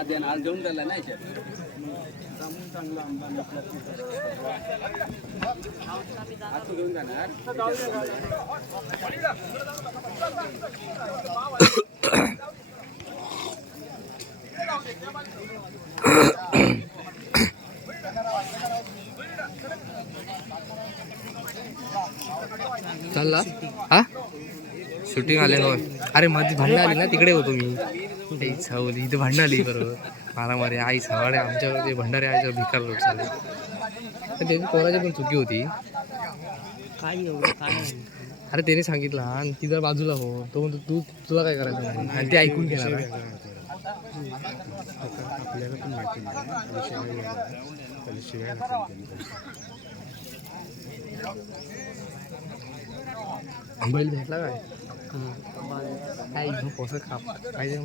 आज घेऊन झाला नाही आज तो घेऊन जाणार चालला हा शूटिंग आले होय. अरे माझी भांडणं आली ना तिकडे होतो मी सावली इथं भांडणं आली बरोबर मारामारी आई सावाडे आमच्यावर ते भंडारे आईच्या भिकार लोट चालले पण त्याची कोणाची पण चुकी होती काय एवढं काय अरे त्याने सांगितलं आणि ती जर बाजूला हो तो म्हणतो तू तुला काय करायचं नाही आणि ते ऐकून घेणार आहे. आपल्याला पण माहिती नाही शिवाय बैल भेटला काय कसं खाप पाहिजे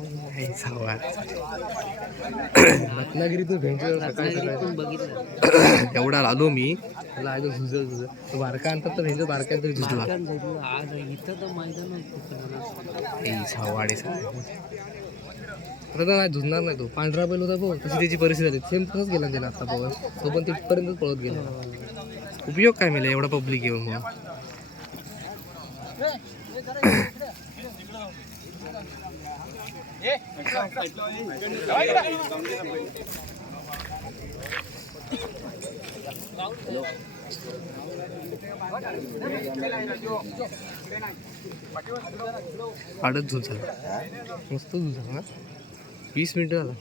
रत्नागिरीतून भेटलं सकाळी सकाळी बघितलं एवढा आलो मी त्याला आहे झुजल तो बारका आणतात तर भेटलं बारक्यात तरी झुजला आज इथं तर मैदान सावाडे आता नाही झुजणार नाही तो पांढरा बैल होता बघ तशी त्याची परिस्थिती झाली सेम तसंच गेला त्याला आता बघ तो पण तिथपर्यंतच पळत गेला उपयोग काय मिळेल एवढा पब्लिक येऊन मग आडच झूल झाला मस्त झूल झाला ना 20 मिनिटं झाला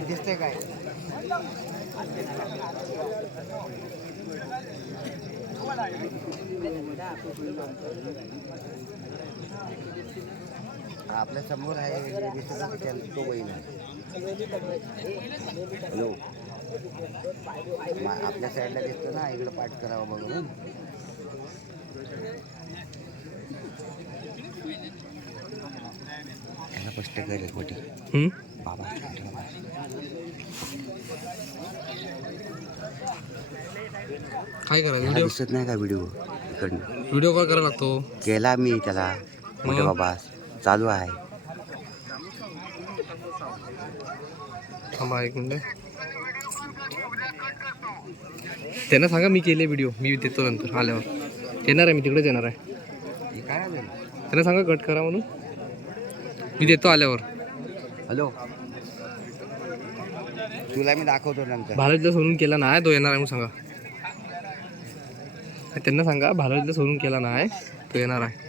दिसते काय आपल्या समोर आहे तो बैल हॅलो आपल्या साईडला दिसतो ना इकडं पाठ करावं बघून त्याला स्पष्ट करे खोटी बाबा काय करायचं त्याला दिसत नाही का व्हिडिओ इकडनं व्हिडिओ कॉल करायला लागतो केला मी त्याला मोठे बाबा चालू आहे थांबा एक मिनिट त्यांना सांगा मी केले व्हिडिओ मी देतो नंतर आल्यावर येणार आहे मी तिकडेच येणार आहे काय झालं त्यांना सांगा कट करा म्हणून मी देतो आल्यावर हॅलो तुला मी दाखवतो नंतर भारतला सोडून केला नाही तो येणार आहे म्हणून सांगा त्यांना सांगा भारतला सोडून केला नाही तो येणार आहे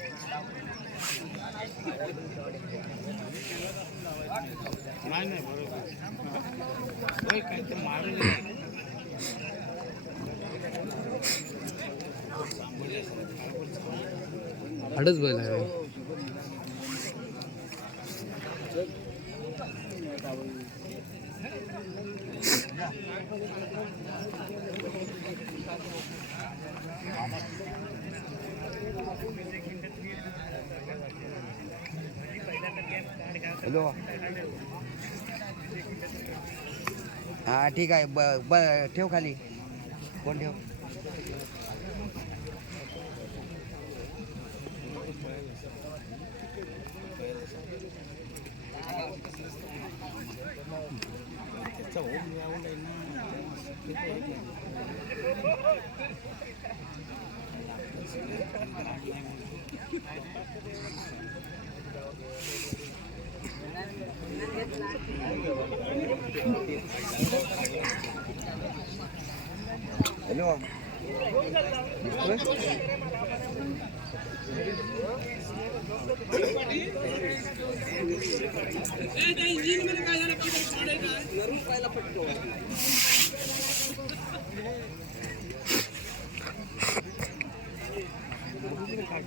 अडच बैल आहे हॅलो हा ठीक आहे ठेव खाली कोण ठेव हॅलो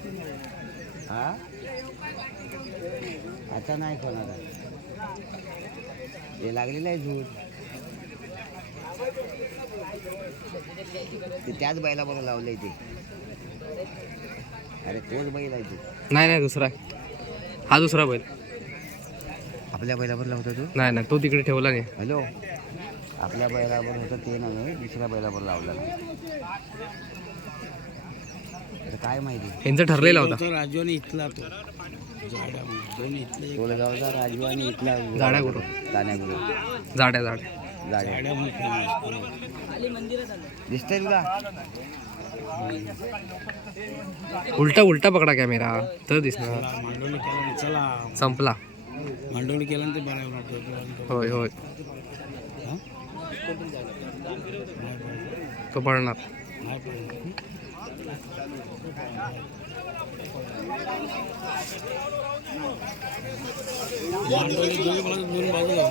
हा आता नाही कोणाला हे लागलेलं आहे झूट ते त्याच बैला बरोबर लावलंय ते अरे तोच बैल आहे तू नाही दुसरा आहे. हा दुसरा बैल. आपल्या बैलावर लावतो तू नाही तो तिकडे ठेवला नाही. हॅलो आपल्या बैलावर होतं ते नव्हे दुसऱ्या बैलावर लावला आता काय माहिती यांचं ठरलेला होता. राजवानी इथला तो कोळगावचा राजू आणि इथला जाड्या गुरु. दाण्यागुरु जाड्या जाड्या दिसतंय तुला उलटा पकडा कॅमेरा तर दिसणार. मांडवली केला चला संपला. मांडवली केला ते बरोबर होय तो पडणार. मांडवली दोन बाजूला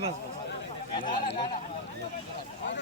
बस